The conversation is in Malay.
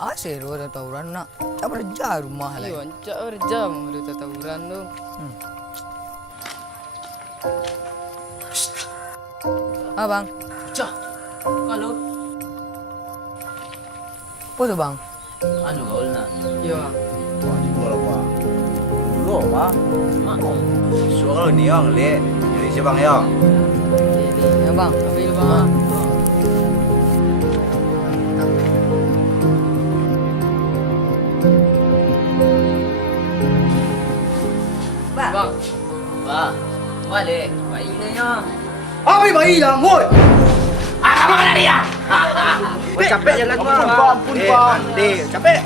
Asyik dua tawuran nak. Tak berja rumah lah. Iya, cak berjam udah tawuran tu. Bang. Cak. Kalau Apa tu bang? anu kau nak. Iya. Wah, cuba lah Pak. Dulu Pak. Mak. Suara kalau ni yang lek. Jadi siapa ya? Ya bang. Ambil bang. Bang. Ba. Balik. Baik dia. Apa bayi dah, ngoi. Ah, mana dia? Capek jalan Pak. Ampun Pak. Capek.